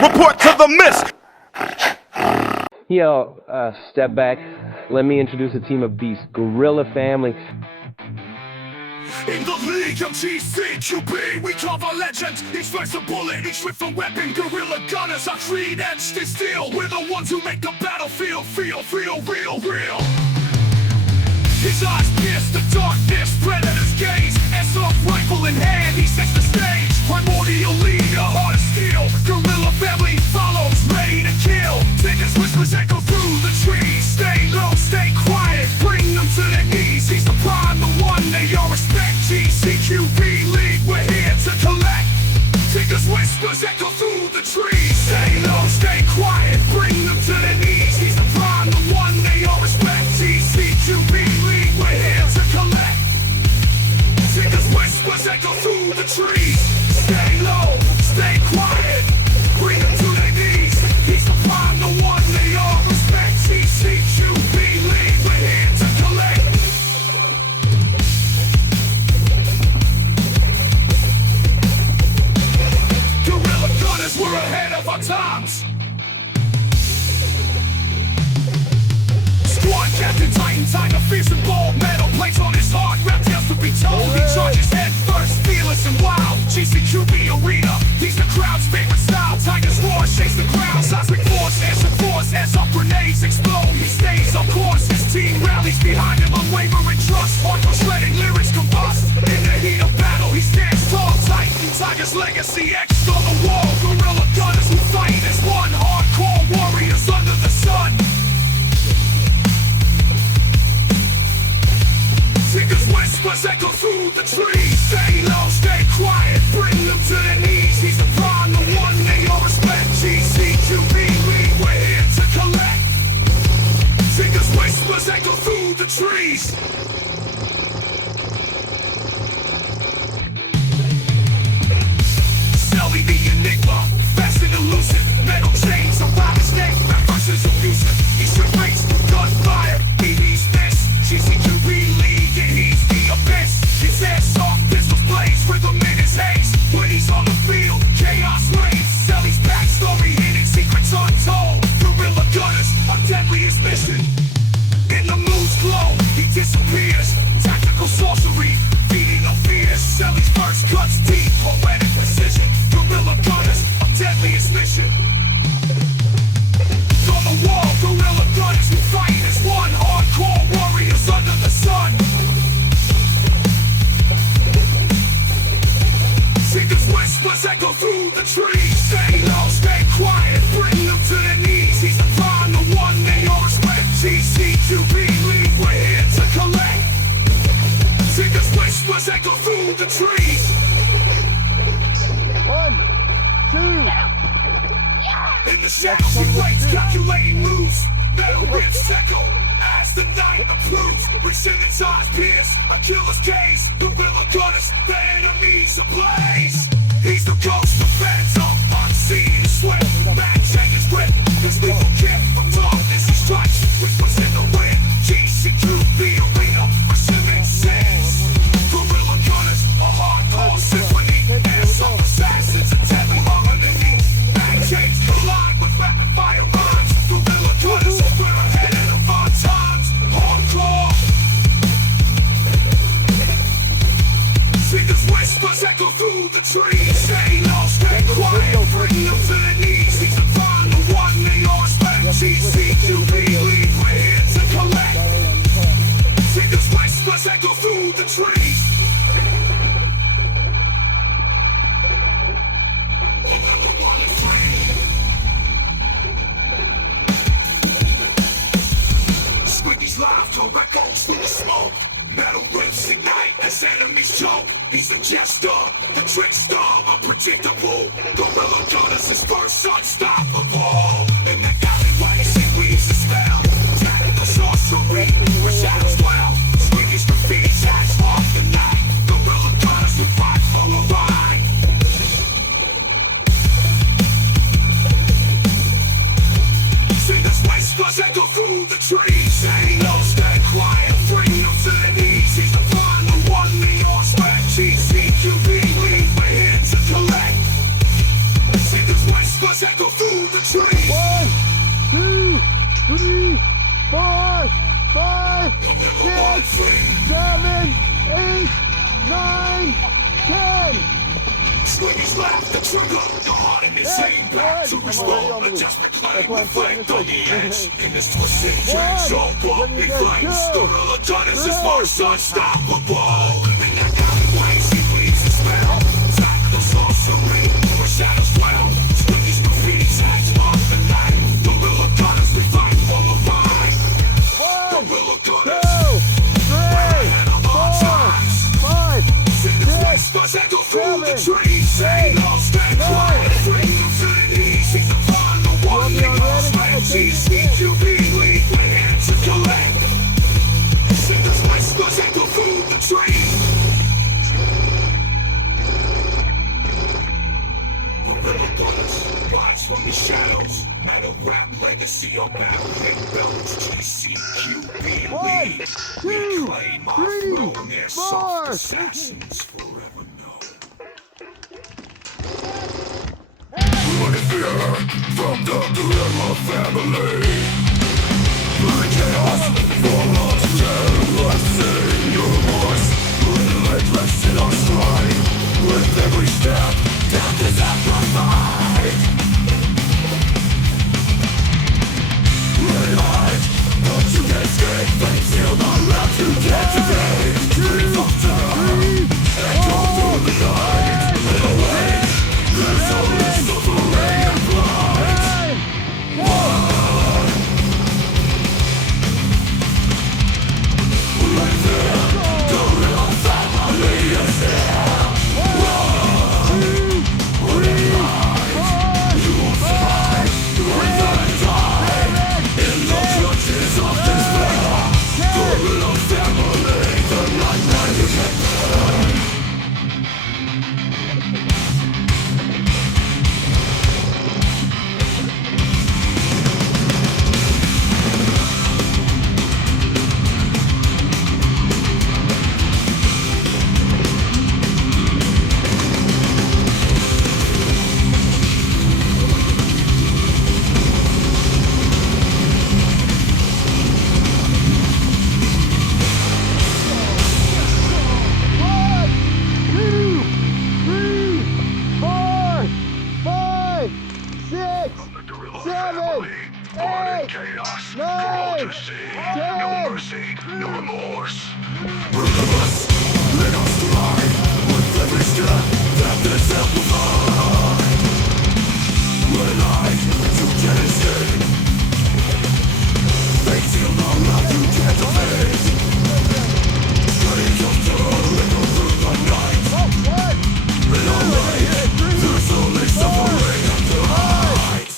report to the mist. Yo, step back. Let me introduce a team of beasts. Gorilla Family. In the league of GCQB, we cover legends. Each first a bullet, each with a weapon. Guerrilla gunners are clean edged in steel. We're the ones who make the battlefield feel real. His eyes pierce the darkness, predator's gaze. Airsoft rifle in hand, he sets the stage. Primordial leader, heart of steel. Guerrilla Family follows, ready to kill. Fingers whispers echo through the trees. Stay low, stay quiet, bring them to their knees. He's the prime, the one they all respect. GCQB League, we're here to collect. Fingers whispers echo through the trees. Stay low, stay quiet, bring them to their knees. He's the prime, the one they all respect. GCQB League, we're here to collect. Fingers whispers echo through the trees. Stay low, stay quiet, bring them to their knees. He's the prime, the one they all respect. GCQB League, we're here to collect. Guerrilla gunners, we're ahead of our times. Squad Captain Titan, fierce and bold. Metal plates on his heart, rap tales to be told. He charges head first, fearless and wild. GCQB Arena, he's the crowd's favorite style. Tiger's roar shakes the ground. Seismic force, answer force, as up grenades explode. He stays on course, his team rallies behind him. Unwavering trust, hardcore shredding lyrics combust. In the heat of battle, he stands tall, Titan. Tiger's legacy etched on the wall. Guerrilla gunners who fight as one. Hardcore warriors under the sun. Fingers whispers echo through the trees. Stay low, stay quiet, bring them to their knees. He's the prime, the one they all respect. GCQB League, we're here to collect. Fingers whispers echo through the trees. Selly the enigma, fast and elusive. Metal chains around his neck, rap versus abusive. He's your face, gunfire, he needs this. GCQB League, and he's the abyss. His airsoft pistols blaze, rhythm in his haze. When he's on the field, chaos reigns. Selly's backstory hidden, secrets untold. Guerrilla gunners, our deadliest mission. In the moon's glow, he disappears. Tactical sorcery, feeding on fears. Selly's first cuts deep, poetic precision. Guerrilla gunners, our deadliest mission. On the wall, guerrilla gunners who fight as one. Hardcore warriors under the sun. Fingers whispers echo through the trees. Stay low, stay quiet, bring them to their knees. He's the prime, the one they all respect. GCQB League, we're here to collect. Fingers whispers echo through the trees. 1, 2. In the shadows he waits, calculating moves. Metal rips echo as the night approves. Resentence eyes pierce, a killer's gaze. Guerrilla gunners, the enemies ablaze. He's the ghost of phantom, unseen sweat. Man change his grip, his lethal gift from darkness he strikes. Whispers in the wind, GCQB Arena, receiving sings. Guerrilla gunners, a hardcore symphony. Airsoft assassins, a deadly harmony. Man chains collide with rapid fire rhymes. Guerrilla gunners, we're ahead of our times. Hardcore. Fingers whispers echo through the trees. Stay low, stay quiet, bring them to their knees. He's the prime, the one they all respect. GCQB League, we're here to collect. Fingers whispers echo through the trees. Squeaky's live, go back out through the smoke. Metal rips ignite as enemies choke. He's a jester, the trickster, unpredictable. Guerrilla gunners, his first unstoppable. In the alleyways, he weaves the spell. Tactical sorcery, where shadows dwell. Squeaky's graffiti tats off the night. Guerrilla gunners will fight for a ride. Fingers whispers echo through the trees. Stay low, stay quiet, bring them to their knees. He's the prime, the one they all respect. GCQB League, we're here to collect. Fingers whispers echo 7, 8, 9, 10. Swingers laugh the trigger, the heart in his aim back to respond. Adjustment claim reflect on the edge. In this twisted change, all bumpy flames. Gorilla Adonis is Mars unstoppable. In that alleyways, he leaves his spell. Attack the sorcery, where shadows dwell. Swingers graffiti's hands off the night. Gorilla Adonis refined for the vine. 1, 2, 3, Gorilla 4, 5, 6, Must echo through the trees, say lost and quiet. Freedom to the east, seek to find the one thing lost and sees. CQB, lead with hands to collect. Sing the twice, must echo through the trees. Gorilla Brothers, rise from the shadows. Metal rap legacy of battle and bells. GCQB, 1, lead. 2, Reclaim our 3, throne, their 4. soft assassins forever known. What is fear from the Gorilla family? My chaos, full of jealousy. Your voice, relentless in our stride. With every step, death is amplified. Realize that you can escape, but it's still not left to captivate. Dreams of terror, echo through the night. And awake, there's always suffering and blight. 1. Within, Gorilla family is here. 1, 2, 3, 4, you will survive, you will not die. In the clutches of despair, Gorilla family, the nightmare you can bear. Chaos, cruel to see, no mercy, no remorse. Ruthless, let us thrive. With every step, death is amplified. Realize you can't escape. Fate still not love you can't evade. Streams of terror echo through the night. In our light, there's only suffering and delight.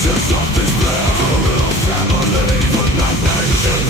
Just of despair, Gorilla family, but not nation.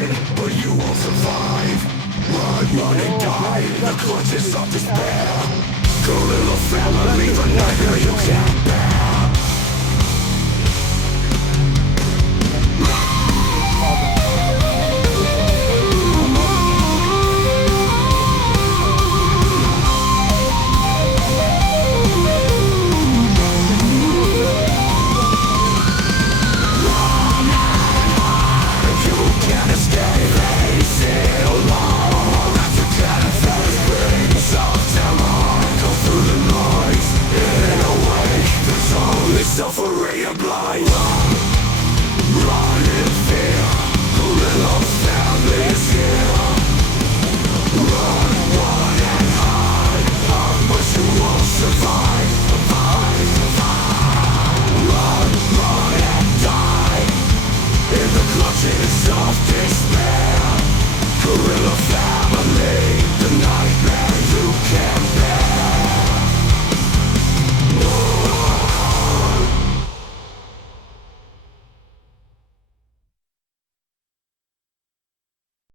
hide, but you won't survive. Run and die in the clutches of despair. Gorilla family, the nightmare you can't bear. Suffering and blind. Run in fear. Gorilla family is here.